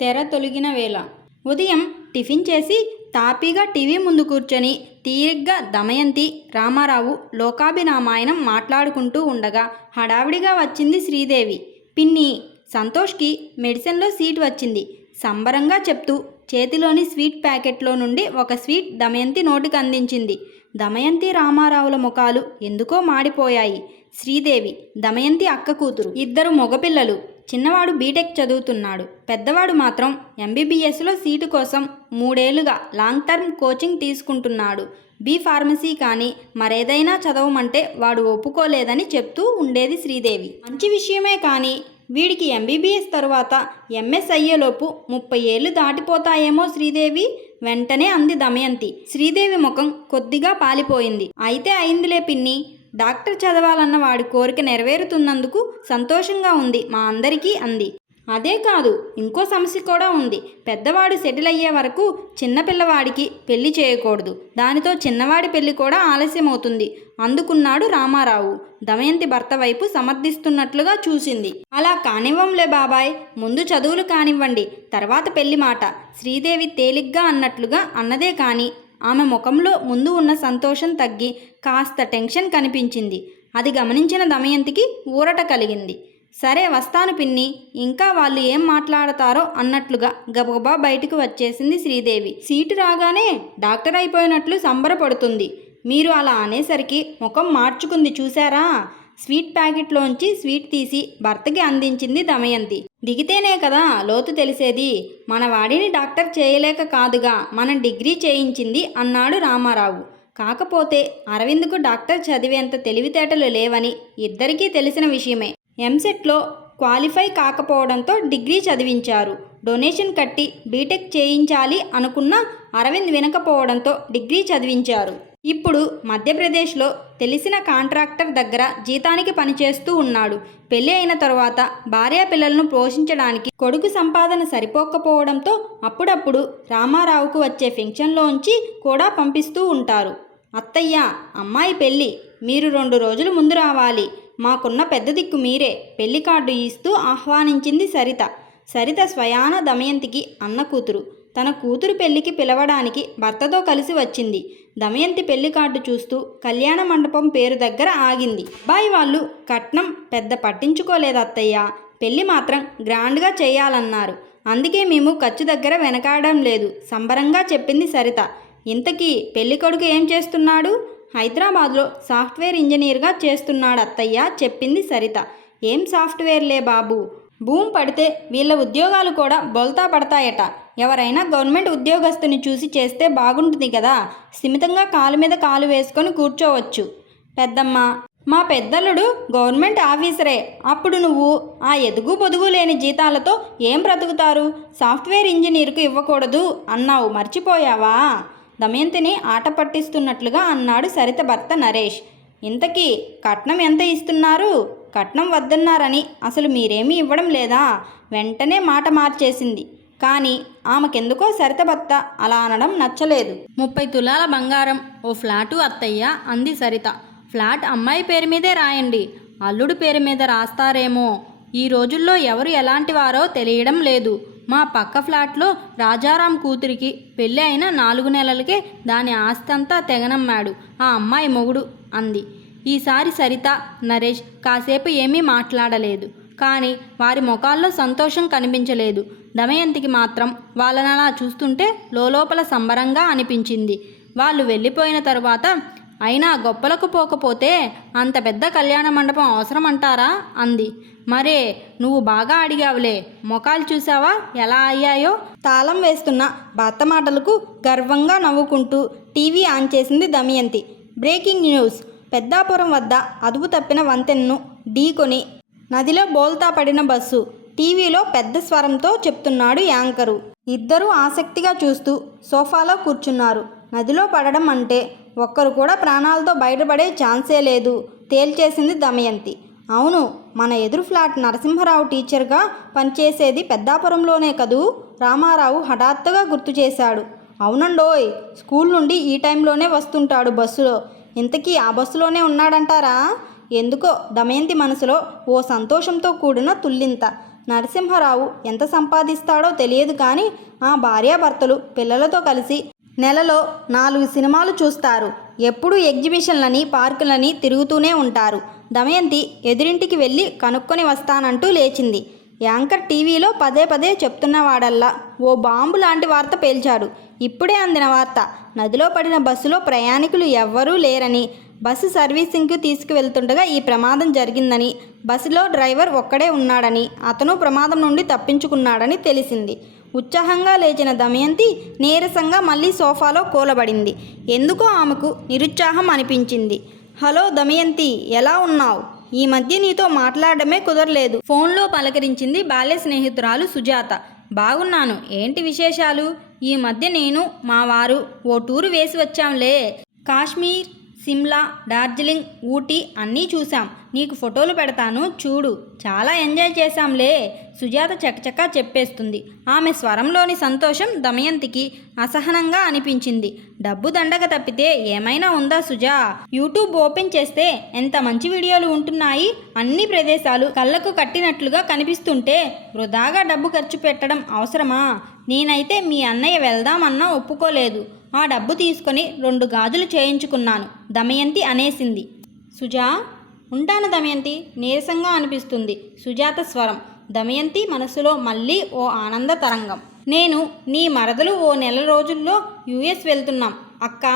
తెర తొలగిన వేళ. ఉదయం టిఫిన్ చేసి తాపీగా టీవీ ముందు కూర్చొని తీరిగ్గా దమయంతి రామారావు లోకాభిరామాయణం మాట్లాడుకుంటూ ఉండగా హడావిడిగా వచ్చింది శ్రీదేవి. పిన్ని సంతోష్కి మెడిసిన్లో సీట్ వచ్చింది. సంబరంగా చెప్తూ చేతిలోని స్వీట్ ప్యాకెట్లో నుండి ఒక స్వీట్ దమయంతి నోటికి అందించింది. దమయంతి రామారావుల ముఖాలు ఎందుకో మాడిపోయాయి. శ్రీదేవి దమయంతి అక్క కూతురు ఇద్దరు మగపిల్లలు. చిన్నవాడు బీటెక్ చదువుతున్నాడు. పెద్దవాడు మాత్రం ఎంబీబీఎస్లో సీటు కోసం మూడేళ్ళుగా లాంగ్ టర్మ్ కోచింగ్ తీసుకుంటున్నాడు. బీ ఫార్మసీ కానీ మరేదైనా చదవమంటే వాడు ఒప్పుకోలేదని చెప్తూ ఉండేది శ్రీదేవి. మంచి విషయమే కానీ వీడికి ఎంబీబీఎస్ తరువాత ఎంఎస్ అయ్యేలోపు ముప్పై ఏళ్ళు దాటిపోతాయేమో శ్రీదేవి. వెంటనే అంది దమయంతి. శ్రీదేవి ముఖం కొద్దిగా పాలిపోయింది. అయితే అయిందిలే పిన్ని. డాక్టర్ చదవాలన్న వాడి కోరిక నెరవేరుతున్నందుకు సంతోషంగా ఉంది మా అందరికీ అంది. అదే కాదు ఇంకో సమస్య కూడా ఉంది. పెద్దవాడు సెటిల్ అయ్యే వరకు చిన్నపిల్లవాడికి పెళ్ళి చేయకూడదు. దానితో చిన్నవాడి పెళ్ళి కూడా ఆలస్యమవుతుంది. అందుకున్నాడు రామారావు. దమయంతి భర్త వైపు సమర్థిస్తున్నట్లుగా చూసింది. అలా కానివ్వంలే బాబాయ్ ముందు చదువులు కానివ్వండి తర్వాత పెళ్ళి మాట. శ్రీదేవి తేలిగ్గా అన్నట్లుగా అన్నదే కాని ఆమె ముఖంలో ముందు ఉన్న సంతోషం తగ్గి కాస్త టెన్షన్ కనిపించింది. అది గమనించిన దమయంతికి ఊరట కలిగింది. సరే వస్తాను పిన్ని ఇంకా వాళ్ళు ఏం మాట్లాడతారో అన్నట్లుగా గబగబా బయటకు వచ్చేసింది శ్రీదేవి. సీటు రాగానే డాక్టర్ అయిపోయినట్లు సంబరపడుతుంది. మీరు అలా అనేసరికి ముఖం మార్చుకుంది చూశారా? స్వీట్ ప్యాకెట్లోంచి స్వీట్ తీసి భర్తకి అందించింది దమయంతి. దిగితేనే కదా లోతు తెలిసేది. మన వాడిని డాక్టర్ చేయలేక కాదుగా మనం డిగ్రీ చేయించింది అన్నాడు రామారావు. కాకపోతే అరవింద్కు డాక్టర్ చదివేంత తెలివితేటలు లేవని ఇద్దరికీ తెలిసిన విషయమే. ఎంసెట్లో క్వాలిఫై కాకపోవడంతో డిగ్రీ చదివించారు. డొనేషన్ కట్టి బీటెక్ చేయించాలి అనుకున్న అరవింద్ వినకపోవడంతో డిగ్రీ చదివించారు. ఇప్పుడు మధ్యప్రదేశ్లో తెలిసిన కాంట్రాక్టర్ దగ్గర జీతానికి పనిచేస్తూ ఉన్నాడు. పెళ్ళి అయిన తరువాత భార్య పిల్లలను పోషించడానికి కొడుకు సంపాదన సరిపోకపోవడంతో అప్పుడప్పుడు రామారావుకు వచ్చే ఫెన్షన్లోంచి కూడా పంపిస్తూ ఉంటారు. అత్తయ్య అమ్మాయి పెళ్ళి మీరు రెండు రోజులు ముందు రావాలి. మాకున్న పెద్ద దిక్కు మీరే. పెళ్ళి కార్డు ఇస్తూ ఆహ్వానించింది సరిత. సరిత స్వయాన దమయంతికి అన్న కూతురు. తన కూతురు పెళ్ళికి పిలవడానికి భర్తతో కలిసి వచ్చింది. దమయంతి పెళ్ళి కార్డు చూస్తూ కళ్యాణ మండపం పేరు దగ్గర ఆగింది. బాయ్ వాళ్ళు కట్నం పెద్ద పట్టించుకోలేదు అత్తయ్య. పెళ్ళి మాత్రం గ్రాండ్గా చేయాలన్నారు. అందుకే మేము ఖర్చు దగ్గర వెనకాడడం లేదు. సంబరంగా చెప్పింది సరిత. ఇంతకీ పెళ్ళి కొడుకు ఏం చేస్తున్నాడు? హైదరాబాద్లో సాఫ్ట్వేర్ ఇంజనీర్గా చేస్తున్నాడు అత్తయ్య చెప్పింది సరిత. ఏం సాఫ్ట్వేర్లే బాబు? భూమి పడితే వీళ్ళ ఉద్యోగాలు కూడా బొల్తా పడతాయట. ఎవరైనా గవర్నమెంట్ ఉద్యోగస్తుని చూసి చేస్తే బాగుంటుంది కదా? స్థిమితంగా కాలు మీద కాలు వేసుకొని కూర్చోవచ్చు. పెద్దమ్మ మా పెద్దలుడు గవర్నమెంట్ ఆఫీసరే. అప్పుడు నువ్వు ఆ ఎదుగు పొదుగు లేని జీతాలతో ఏం బ్రతుకుతారు? సాఫ్ట్వేర్ ఇంజనీర్కు ఇవ్వకూడదు అన్నావు. మర్చిపోయావా? దమయంతిని ఆట పట్టిస్తున్నట్లుగా అన్నాడు సరిత భర్త నరేష్. ఇంతకీ కట్నం ఎంత ఇస్తున్నారు? కట్నం వద్దన్నారని అసలు మీరేమీ ఇవ్వడం లేదా? వెంటనే మాట మార్చేసింది. కానీ ఆమెకెందుకో సరిత భర్త అలా అనడం నచ్చలేదు. ముప్పై తులాల బంగారం ఓ ఫ్లాటు అత్తయ్య అంది సరిత. ఫ్లాట్ అమ్మాయి పేరు మీదే రాయండి. అల్లుడు పేరు మీద రాస్తారేమో. ఈ రోజుల్లో ఎవరు ఎలాంటి వారో తెలియడం లేదు. మా పక్క ఫ్లాట్లో రాజారాం కూతురికి పెళ్ళి అయిన నాలుగు నెలలకే దాని ఆస్తంతా తెగనమ్మాడు. ఆ అమ్మాయి మొగుడు అంది. ఈసారి సరిత నరేష్ కాసేపు ఏమీ మాట్లాడలేదు. కానీ వారి ముఖాల్లో సంతోషం కనిపించలేదు. దమయంతికి మాత్రం వాళ్ళనలా చూస్తుంటే లోపల సంబరంగా అనిపించింది. వాళ్ళు వెళ్ళిపోయిన తరువాత అయినా గొప్పలకు పోకపోతే అంత పెద్ద కళ్యాణ మండపం అవసరమంటారా? అంది. మరే నువ్వు బాగా అడిగావులే. మొఖాలు చూసావా ఎలా అయ్యాయో? తాళం వేస్తున్న భర్త మాటలకు గర్వంగా నవ్వుకుంటూ టీవీ ఆన్ చేసింది దమయంతి. Breaking news. పెద్దాపురం వద్ద అదుపు తప్పిన వంతెనను ఢీకొని నదిలో బోల్తా పడిన బస్సు టీవీలో పెద్ద స్వరంతో చెప్తున్నాడు యాంకరు. ఇద్దరూ ఆసక్తిగా చూస్తూ సోఫాలో కూర్చున్నారు. నదిలో పడడం అంటే ఒక్కరు కూడా ప్రాణాలతో బయటపడే ఛాన్సే లేదు. తేల్చేసింది దమయంతి. అవును మన ఎదురు ఫ్లాట్ నరసింహరావు టీచర్గా పనిచేసేది పెద్దాపురంలోనే కదూ? రామారావు హఠాత్తుగా గుర్తు చేశాడు. అవునండోయ్ స్కూల్ నుండి ఈ టైంలోనే వస్తుంటాడు బస్సులో. ఇంతకీ ఆ బస్సులోనే ఉన్నాడంటారా? ఎందుకో దమయంతి మనసులో ఓ సంతోషంతో కూడిన తుల్లింత. నరసింహరావు ఎంత సంపాదిస్తాడో తెలియదు కానీ ఆ భార్యాభర్తలు పిల్లలతో కలిసి నెలలో నాలుగు సినిమాలు చూస్తారు. ఎప్పుడూ ఎగ్జిబిషన్లని పార్కులని తిరుగుతూనే ఉంటారు. దమయంతి ఎదురింటికి వెళ్ళి కనుక్కొని వస్తానంటూ లేచింది. యాంకర్ టీవీలో పదే పదే చెప్తున్నవాడల్లా ఓ బాంబు లాంటి వార్త పేల్చాడు. ఇప్పుడే అందిన వార్త నదిలో పడిన బస్సులో ప్రయాణికులు ఎవ్వరూ లేరని బస్సు సర్వీసింగ్కు తీసుకువెళ్తుండగా ఈ ప్రమాదం జరిగిందని బస్సులో డ్రైవర్ ఒక్కడే ఉన్నాడని అతను ప్రమాదం నుండి తప్పించుకున్నాడని తెలిసింది. ఉత్సాహంగా లేచిన దమయంతి నీరసంగా మళ్ళీ సోఫాలో కూలబడింది. ఎందుకో ఆమెకు నిరుత్సాహం అనిపించింది. హలో దమయంతి ఎలా ఉన్నావు? ఈ మధ్య నీతో మాట్లాడడమే కుదరలేదు. ఫోన్లో పలకరించింది బాల్య స్నేహితురాలు సుజాత. బాగున్నాను. ఏంటి విశేషాలు? ఈ మధ్య నేను మా వారు ఓ టూరు వేసి వచ్చాంలే. కాశ్మీర్ సిమ్లా డార్జిలింగ్ ఊటీ అన్నీ చూసాం నీకు ఫోటోలు పెడతాను చూడు. చాలా ఎంజాయ్ చేశాంలే సుజాత చకచకా చెప్పేస్తుంది. ఆమె స్వరంలోని సంతోషం దమయంతికి అసహనంగా అనిపించింది. డబ్బు దండగ తప్పితే ఏమైనా ఉందా సుజా? యూట్యూబ్ ఓపెన్ చేస్తే ఎంత మంచి వీడియోలు ఉంటున్నాయి? అన్ని ప్రదేశాలు కళ్ళకు కట్టినట్లుగా కనిపిస్తుంటే వృధాగా డబ్బు ఖర్చు పెట్టడం అవసరమా? నేనైతే మీ అన్నయ్య వెళ్దామన్నా ఒప్పుకోలేదు. ఆ డబ్బు తీసుకొని రెండు గాజులు చేయించుకున్నాను. దమయంతి అనేసింది. సుజా ఉంటాను దమయంతి. నీరసంగా అనిపిస్తుంది. సుజాత స్వరం. దమయంతి మనసులో మళ్ళీ ఓ ఆనంద తరంగం. నేను నీ మరదలు ఓ నెల రోజుల్లో యుఎస్ వెళ్తున్నాం. అక్క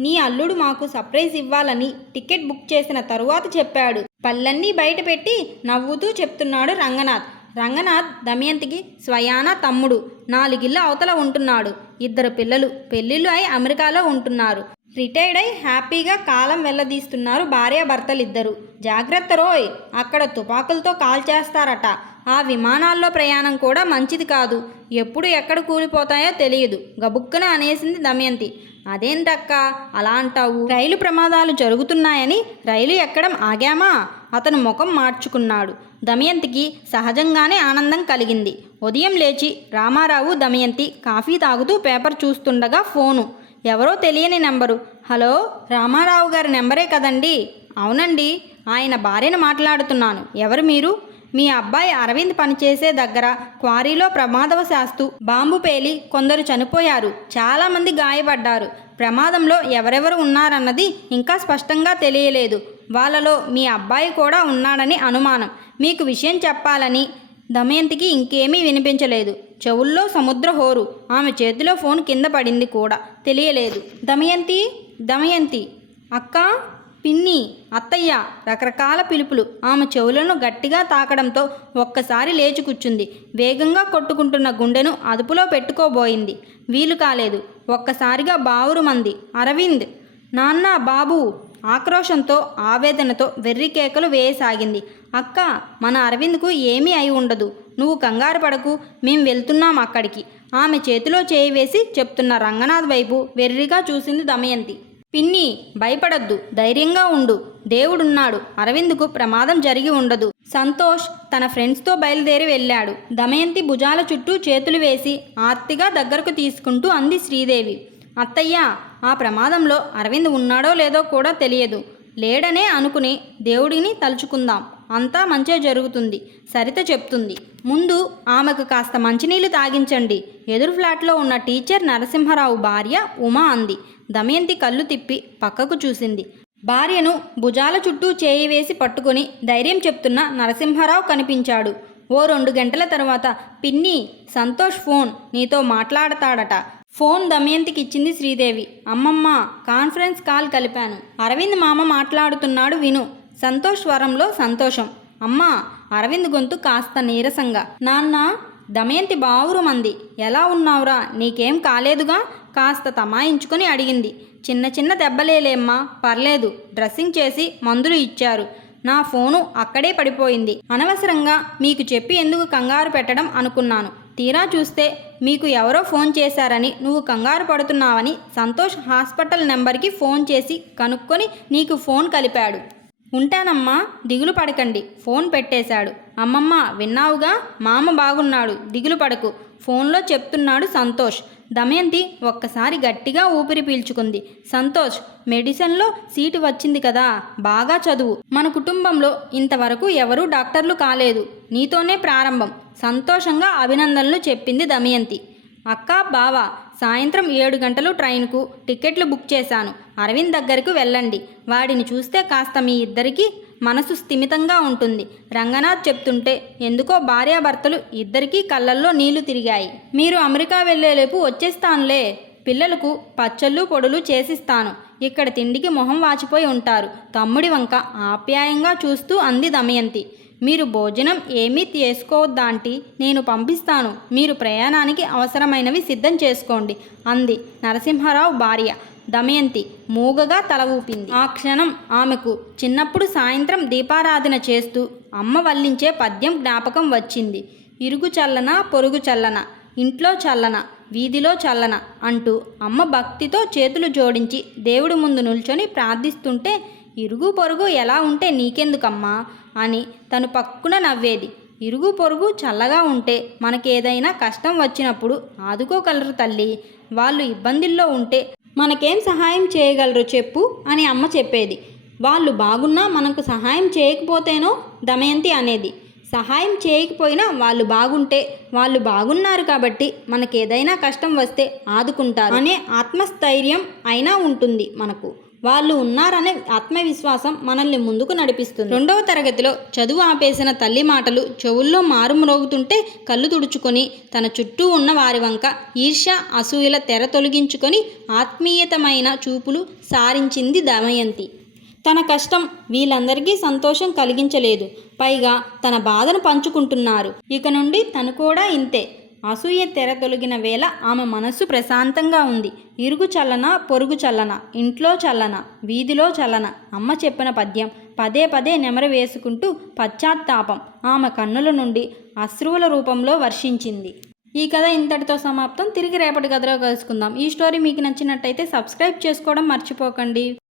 నీ అల్లుడు మాకు సర్ప్రైజ్ ఇవ్వాలని టికెట్ బుక్ చేసిన తరువాత చెప్పాడు. పళ్ళన్నీ బయట పెట్టి నవ్వుతూ చెప్తున్నాడు రంగనాథ్. రంగనాథ్ దమయంతికి స్వయాన తమ్ముడు. నాలుగిళ్ళ అవతల ఉంటున్నాడు. ఇద్దరు పిల్లలు పెళ్ళిళ్ళు అయి అమెరికాలో ఉంటున్నారు. రిటైర్డ్ అయి హ్యాపీగా కాలం వెళ్ళదీస్తున్నారు భార్యాభర్తలిద్దరు జాగ్రత్త రోయ్ అక్కడ తుపాకులతో కాల్ చేస్తారట. ఆ విమానాల్లో ప్రయాణం కూడా మంచిది కాదు. ఎప్పుడు ఎక్కడ కూలిపోతాయో తెలియదు. గబుక్కున అనేసింది దమయంతి. అదేంటక్క? అలా అంటావు? రైలు ప్రమాదాలు జరుగుతున్నాయని రైలు ఎక్కడం ఆగామా? అతను ముఖం మార్చుకున్నాడు. దమయంతికి సహజంగానే ఆనందం కలిగింది. ఉదయం లేచి రామారావు దమయంతి కాఫీ తాగుతూ పేపర్ చూస్తుండగా ఫోను. ఎవరో తెలియని నెంబరు. హలో రామారావు గారి నెంబరే కదండి? అవునండి ఆయన భార్యను మాట్లాడుతున్నాను. ఎవరు మీరు? మీ అబ్బాయి అరవింద్ పనిచేసే దగ్గర క్వారీలో ప్రమాదవశాస్తు బాంబు పేలి కొందరు చనిపోయారు. చాలామంది గాయపడ్డారు. ప్రమాదంలో ఎవరెవరు ఉన్నారన్నది ఇంకా స్పష్టంగా తెలియలేదు. వాళ్ళలో మీ అబ్బాయి కూడా ఉన్నాడని అనుమానం. మీకు విషయం చెప్పాలని దమయంతికి ఇంకేమీ వినిపించలేదు. చెవుల్లో సముద్ర హోరు. ఆమె చేతిలో ఫోన్ కింద పడింది కూడా. తెలియలేదు. దమయంతి? దమయంతి? అక్క? పిన్ని? అత్తయ్య? రకరకాల పిలుపులు. ఆమె చెవులను గట్టిగా తాకడంతో ఒక్కసారి లేచి కూర్చుంది. వేగంగా కొట్టుకుంటున్న గుండెను అదుపులో పెట్టుకోబోయింది. వీలు కాలేదు. ఒక్కసారిగా బావురుమంది. అరవింద్? నాన్న బాబు! ఆక్రోశంతో ఆవేదనతో వెర్రి కేకలు వేయసాగింది. అక్క మన అరవింద్కు ఏమీ అయి ఉండదు. నువ్వు కంగారు పడకు. మేం వెళ్తున్నాం అక్కడికి. ఆమె చేతిలో చేయి వేసి చెప్తున్న రంగనాథ్ వైపు వెర్రిగా చూసింది దమయంతి. పిన్ని భయపడద్దు. ధైర్యంగా ఉండు. దేవుడున్నాడు. అరవింద్కు ప్రమాదం జరిగి ఉండదు. సంతోష్ తన ఫ్రెండ్స్తో బయలుదేరి వెళ్ళాడు. దమయంతి భుజాల చుట్టూ చేతులు వేసి ఆర్తిగా దగ్గరకు తీసుకుంటూ అంది శ్రీదేవి. అత్తయ్య ఆ ప్రమాదంలో అరవింద్ ఉన్నాడో లేదో కూడా తెలియదు. లేడనే అనుకుని దేవుడిని తలుచుకుందాం. అంతా మంచే జరుగుతుంది సరిత చెప్తుంది. ముందు ఆమెకు కాస్త మంచినీళ్ళు తాగించండి. ఎదురు ఫ్లాట్లో ఉన్న టీచర్ నరసింహరావు భార్య ఉమా అంది. దమయంతి కళ్ళు తిప్పి పక్కకు చూసింది. భార్యను భుజాల చుట్టూ చేయి వేసి పట్టుకుని ధైర్యం చెప్తున్న నరసింహరావు కనిపించాడు. ఓ రెండు గంటల తర్వాత పిన్ని సంతోష్ ఫోన్ నీతో మాట్లాడతాడట. ఫోన్ దమయంతికి ఇచ్చింది శ్రీదేవి. అమ్మమ్మ కాన్ఫరెన్స్ కాల్ కలిపాను. అరవింద్ మామ మాట్లాడుతున్నాడు విను. సంతోష్ స్వరంలో సంతోషం. అమ్మా అరవింద్ గొంతు కాస్త నీరసంగా. నాన్న దమయంతి బావురుమంది ఎలా ఉన్నావురా? నీకేం కాలేదుగా? కాస్త తమాయించుకొని అడిగింది. చిన్న చిన్న దెబ్బలేలేమ్మా. పర్లేదు. డ్రెస్సింగ్ చేసి మందులు ఇచ్చారు. నా ఫోను అక్కడే పడిపోయింది. అనవసరంగా మీకు చెప్పి ఎందుకు కంగారు పెట్టడం అనుకున్నాను. తీరా చూస్తే మీకు ఎవరో ఫోన్ చేశారని నువ్వు కంగారు పడుతున్నావని సంతోష్ హాస్పిటల్ నెంబర్కి ఫోన్ చేసి కనుక్కొని నీకు ఫోన్ కలిపాడు. ఉంటానమ్మా దిగులు పడకండి ఫోన్ పెట్టేశాడు. అమ్మమ్మ విన్నావుగా? మామ బాగున్నాడు దిగులు పడకు ఫోన్లో చెప్తున్నాడు సంతోష్. దమయంతి ఒక్కసారి గట్టిగా ఊపిరి పీల్చుకుంది. సంతోష్ మెడిసిన్లో సీటు వచ్చింది కదా బాగా చదువు. మన కుటుంబంలో ఇంతవరకు ఎవరూ డాక్టర్లు కాలేదు. నీతోనే ప్రారంభం. సంతోషంగా అభినందనలు చెప్పింది దమయంతి. అక్క బావ సాయంత్రం ఏడు గంటలు ట్రైన్కు టికెట్లు బుక్ చేశాను. అరవింద్ దగ్గరకు వెళ్ళండి. వాడిని చూస్తే కాస్త మీ ఇద్దరికీ మనసు స్థిమితంగా ఉంటుంది. రంగనాథ్ చెప్తుంటే ఎందుకో భార్యాభర్తలు ఇద్దరికీ కళ్ళల్లో నీళ్ళు తిరిగాయి. మీరు అమెరికా వెళ్ళేలేపు వచ్చేస్తానులే. పిల్లలకు పచ్చళ్ళు పొడులు చేసిస్తాను. ఇక్కడ తిండికి మొహం వాచిపోయి ఉంటారు. తమ్ముడి వంక ఆప్యాయంగా చూస్తూ అంది దమయంతి. మీరు భోజనం ఏమీ చేసుకోవద్దాంటి నేను పంపిస్తాను. మీరు ప్రయాణానికి అవసరమైనవి సిద్ధం చేసుకోండి. అంది నరసింహారావు భార్య. దమయంతి మూగగా తల ఊపింది. ఆ క్షణం ఆమెకు చిన్నప్పుడు సాయంత్రం దీపారాధన చేస్తూ అమ్మ వల్లించే పద్యం జ్ఞాపకం వచ్చింది. ఇరుగు చల్లన పొరుగు చల్లన ఇంట్లో చల్లన వీధిలో చల్లన అంటూ అమ్మ భక్తితో చేతులు జోడించి దేవుడి ముందు నిల్చొని ప్రార్థిస్తుంటే ఇరుగు పొరుగు ఎలా ఉంటే నీకెందుకమ్మా? అని తను పక్కున నవ్వేది. ఇరుగు పొరుగు చల్లగా ఉంటే మనకేదైనా కష్టం వచ్చినప్పుడు ఆదుకోగలరు తల్లి. వాళ్ళు ఇబ్బందుల్లో ఉంటే మనకేం సహాయం చేయగలరు చెప్పు అని అమ్మ చెప్పేది. వాళ్ళు బాగున్నా మనకు సహాయం చేయకపోతేనో దమయంతి అనేది. సహాయం చేయకపోయినా వాళ్ళు బాగుంటే వాళ్ళు బాగున్నారు కాబట్టి మనకేదైనా కష్టం వస్తే ఆదుకుంటారు అనే ఆత్మస్థైర్యం అయినా ఉంటుంది మనకు. వాళ్ళు ఉన్నారనే ఆత్మవిశ్వాసం మనల్ని ముందుకు నడిపిస్తుంది. రెండవ తరగతిలో చదువు ఆపేసిన తల్లి మాటలు చెవుల్లో మారుమ్రోగుతుంటే కళ్ళు తుడుచుకొని తన చుట్టూ ఉన్న వారి వంక ఈర్ష్య అసూయల తెర తొలగించుకొని ఆత్మీయతమైన చూపులు సారించింది దమయంతి తన కష్టం వీళ్ళందరికీ సంతోషం కలిగించలేదు. పైగా తన బాధను పంచుకుంటున్నారు. ఇక నుండి తను కూడా ఇంతే. అసూయ తెర తొలగిన వేళ ఆమె మనస్సు ప్రశాంతంగా ఉంది. ఇరుగు చల్లన పొరుగు చల్లన ఇంట్లో చల్లన వీధిలో చల్లన అమ్మ చెప్పిన పద్యం. పదే పదే నెమర వేసుకుంటూ పశ్చాత్తాపం ఆమె కన్నుల నుండి అశ్రువుల రూపంలో వర్షించింది. ఈ కథ ఇంతటితో సమాప్తం. తిరిగి రేపటి కథలో కలుసుకుందాం. ఈ స్టోరీ మీకు నచ్చినట్టయితే సబ్స్క్రైబ్ చేసుకోవడం మర్చిపోకండి.